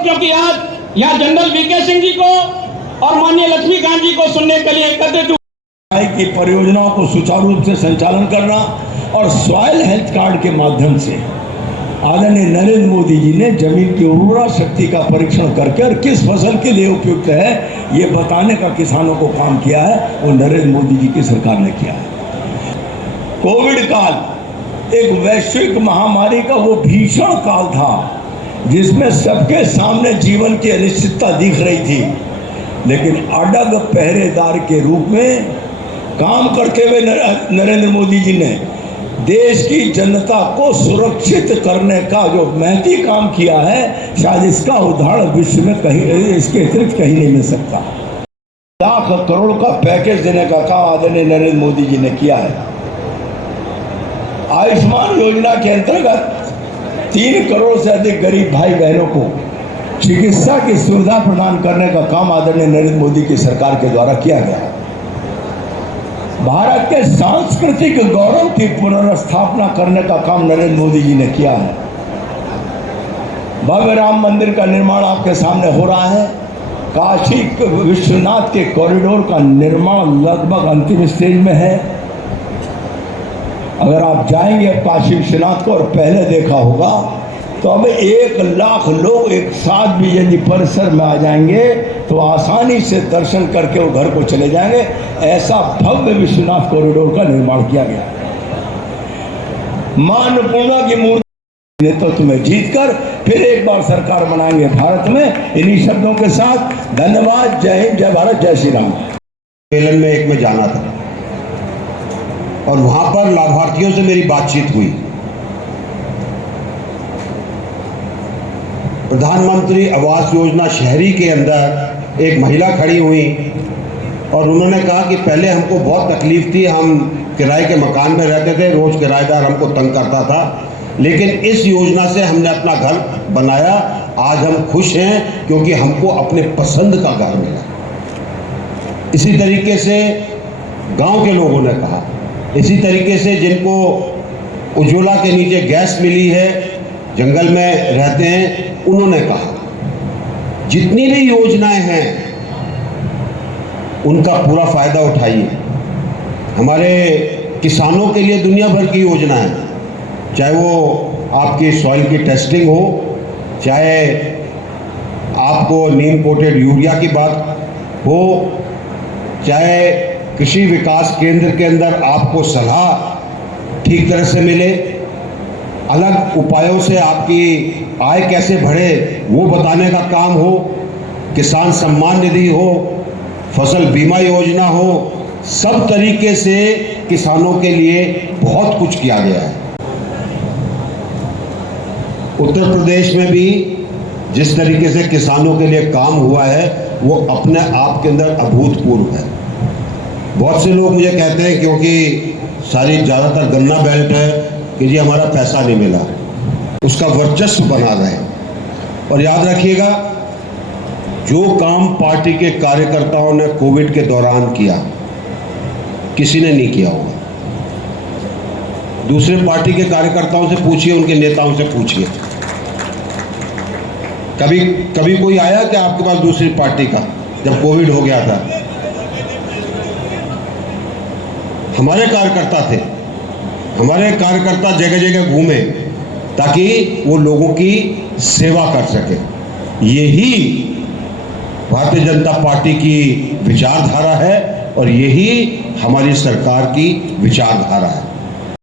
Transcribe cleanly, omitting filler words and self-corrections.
क्योंकि आज यहाँ जनरल वीके सिंह जी को और माननीय लक्ष्मीकांत जी को सुनने के लिए एकत्रित की परियोजनाओं को सुचारू रूप से संचालन करना और सॉइल हेल्थ कार्ड के माध्यम से आदरणीय नरेंद्र मोदी जी ने जमीन की उर्वरा शक्ति का परीक्षण करके और किस फसल के लिए उपयुक्त है ये बताने का किसानों को काम किया है, वो नरेंद्र मोदी जी की सरकार ने किया है। कोविड काल एक वैश्विक महामारी का वो भीषण काल था जिसमें सबके सामने जीवन की अनिश्चितता दिख रही थी, लेकिन अडग पहरेदार के रूप में काम करते हुए नरेंद्र मोदी जी ने देश की जनता को सुरक्षित करने का जो महती काम किया है, शायद इसका उदाहरण विश्व में कहीं इसके अतिरिक्त कहीं नहीं मिल सकता। लाख करोड़ का पैकेज देने का काम आदरणीय नरेंद्र मोदी जी ने किया है। आयुष्मान योजना के अंतर्गत 3 करोड़ से अधिक गरीब भाई बहनों को चिकित्सा की सुविधा प्रदान करने का काम आदरणीय नरेंद्र मोदी की सरकार के द्वारा किया गया। भारत के सांस्कृतिक गौरव की पुनर्स्थापना करने का काम नरेंद्र मोदी जी ने किया है। भव्य राम मंदिर का निर्माण आपके सामने हो रहा है। काशी विश्वनाथ के कॉरिडोर का निर्माण लगभग अंतिम स्टेज में है। अगर आप जाएंगे काशी विश्वनाथ को और पहले देखा होगा तो अब 1 लाख लोग एक साथ भी यदि परिसर में आ जाएंगे तो आसानी से दर्शन करके वो घर को चले जाएंगे। ऐसा भव्य विश्वनाथ कॉरिडोर का निर्माण किया गया। मां अन्नपूर्णा की मूर्ति नेतृत्व में जीतकर फिर एक बार सरकार बनाएंगे भारत में। इन्हीं शब्दों के साथ धन्यवाद। जय हिंद, जय भारत, जय श्री राम। सम्मेलन में एक में जाना था और वहां पर लाभार्थियों से मेरी बातचीत हुई। प्रधानमंत्री आवास योजना शहरी के अंदर एक महिला खड़ी हुई और उन्होंने कहा कि पहले हमको बहुत तकलीफ थी, हम किराए के मकान में रहते थे, रोज किराएदार हमको तंग करता था, लेकिन इस योजना से हमने अपना घर बनाया। आज हम खुश हैं क्योंकि हमको अपने पसंद का घर मिला। इसी तरीके से गांव के लोगों ने कहा, इसी तरीके से जिनको उज्ज्वला के नीचे गैस मिली है, जंगल में रहते हैं, उन्होंने कहा जितनी भी योजनाएं हैं उनका पूरा फायदा उठाइए। हमारे किसानों के लिए दुनिया भर की योजना है, चाहे वो आपकी सॉइल की टेस्टिंग हो, चाहे आपको नीम कोटेड यूरिया की बात हो, चाहे कृषि विकास केंद्र के अंदर आपको सलाह ठीक तरह से मिले, अलग उपायों से आपकी आय कैसे बढ़े वो बताने का काम हो, किसान सम्मान निधि हो, फसल बीमा योजना हो, सब तरीके से किसानों के लिए बहुत कुछ किया गया है। उत्तर प्रदेश में भी जिस तरीके से किसानों के लिए काम हुआ है वो अपने आप के अंदर अभूतपूर्व है। बहुत से लोग मुझे कहते हैं, क्योंकि सारी ज़्यादातर गन्ना बेल्ट है, कि जी हमारा पैसा नहीं मिला, उसका वर्चस्व बना रहे। और याद रखिएगा, जो काम पार्टी के कार्यकर्ताओं ने कोविड के दौरान किया किसी ने नहीं किया होगा। दूसरे पार्टी के कार्यकर्ताओं से पूछिए, उनके नेताओं से पूछिए, कभी कोई आया क्या आपके पास दूसरी पार्टी का जब कोविड हो गया था? हमारे कार्यकर्ता थे, हमारे कार्यकर्ता जगह जगह घूमे ताकि वो लोगों की सेवा कर सके। यही भारतीय जनता पार्टी की विचारधारा है और यही हमारी सरकार की विचारधारा है।